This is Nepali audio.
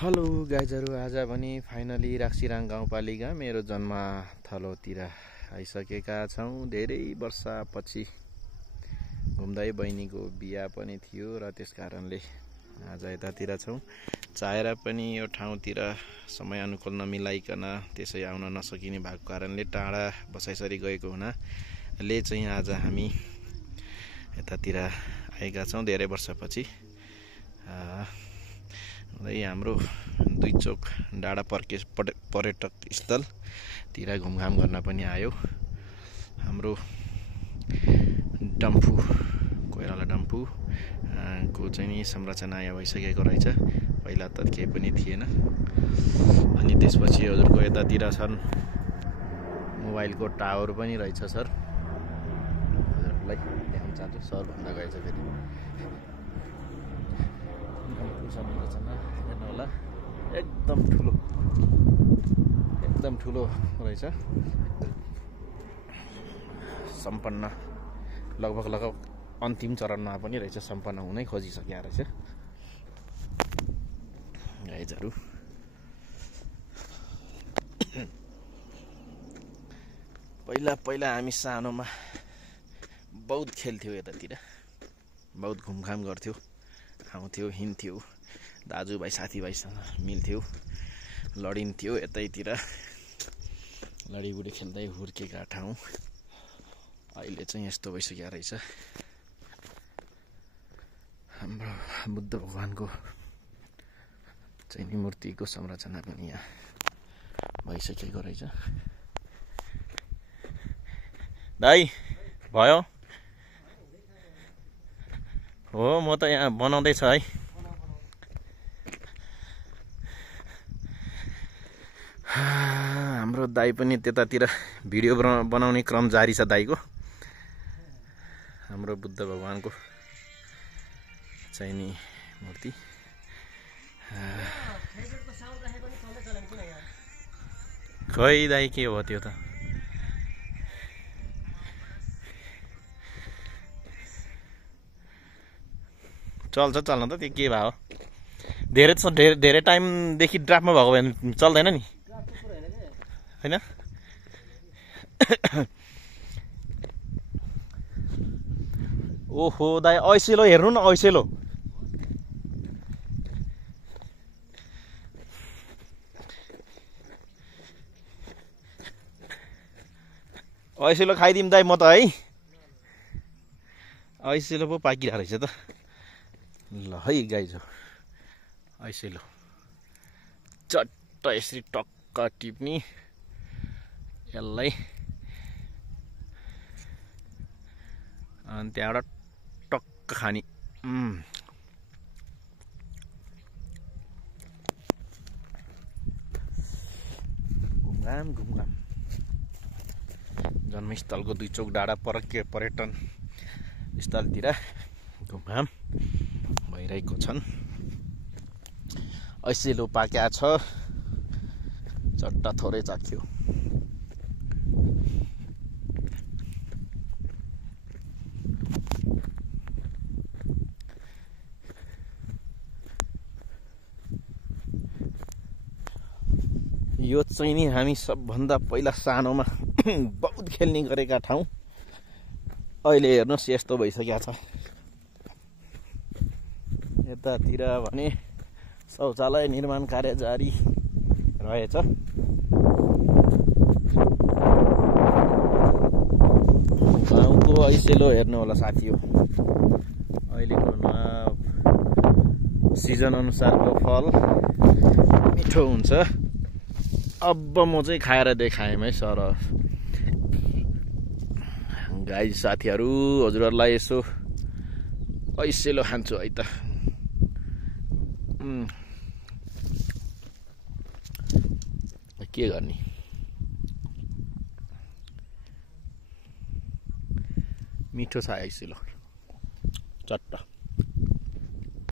हेलो गाइजहरू, आज पनि फाइनली राक्सिराङ गाउँपालिका मेरो जन्मथलोतिर आइसकेका छौँ। धेरै वर्षपछि घुम्दै बहिनीको बिहा पनि थियो र त्यस कारणले आज यतातिर छौँ। चाहेर पनि यो ठाउँतिर समय अनुकूल नमिलाइकन त्यसै आउन नसकिने भएको कारणले टाढा बसाइसरी गएको हुनाले चाहिँ आज हामी यतातिर आएका छौँ। धेरै वर्षपछि हाम्रो दुई चोक डाँडा पर्यटक स्थलतिर घुमघाम गर्न पनि आयो। हाम्रो डम्फु कोइराला डम्फु को चाहिँ नि संरचना यहाँ भइसकेको रहेछ। पहिला त केही पनि थिएन। अनि त्यसपछि हजुरको यतातिर छन् मोबाइलको टावर पनि रहेछ। सर हजुरलाई देखाउन चाहन्छु। सर भन्दा गएछ फेरि संरचना हेर्नु होला, एकदम ठुलो रहेछ। सम्पन्न लगभग अन्तिम चरणमा पनि रहेछ, सम्पन्न हुनै खोजिसकेको रहेछ गाइजहरू। पहिला हामी सानोमा बहुत खेल्थ्यौँ, यतातिर बहुत घुमघाम गर्थ्यौँ, आउँथ्यो हिँड्थ्यो, दाजुभाइ साथीभाइसँग मिल्थ्यो, लडिन्थ्यो। यतैतिर लडीबुडी खेल्दै हुर्केका ठाउँ अहिले चाहिँ यस्तो भइसकेको रहेछ। हाम्रो बुद्ध भगवानको चाहिँ नि मूर्तिको संरचना पनि यहाँ भइसकेको रहेछ। दाइ भयो हो, म त यहाँ बनाउँदैछ है। हाम्रो दाइ पनि त्यतातिर भिडियो बनाउने क्रम जारी छ दाइको। हाम्रो बुद्ध भगवानको चाहिँ नि मूर्ति खै दाइ के हो त्यो त। चल्छ चल्न त, त्यो के भयो। धेरै टाइमदेखि ड्राफ्टमा भएको भए चल्दैन नि, होइन? ओहो दाइ, ऐसेलो हेर्नु न, ऐसेलो खाइदिउँ दाइ म त है। ऐसेलो पो पाकिरहेको रहेछ त। ल है गाइज, ऐसेलो चट्ट यसरी टक्क टिप्ने, यसलाई अनि त्यहाँबाट टक्क खाने। घुमघाम जन्मस्थलको दुई चोक डाँडा पर्यटन स्थलतिर घुमघाम भइरहेको छन्। ऐसेलो पाक्या छ, चट्टा थोरै चाख्यो। यो चाहिँ नि हामी सबभन्दा पहिला सानोमा बहुत खेल्ने गरेका ठाउँ अहिले हेर्नुहोस् यस्तो भइसकेको छ। यतातिर भने शौचालय निर्माण कार्य जारी रहेछ। गाउँको ऐसेलो हेर्नु होला साथीहो। अहिलेको सिजन अनुसारको फल मिठो हुन्छ। अब म चाहिँ खाएर देखाएँ है सर। गाइज साथीहरू, हजुरहरूलाई यसो ऐसेलो खान्छु है त। के गर्ने, मिठो छ ऐसेलो चट्ट।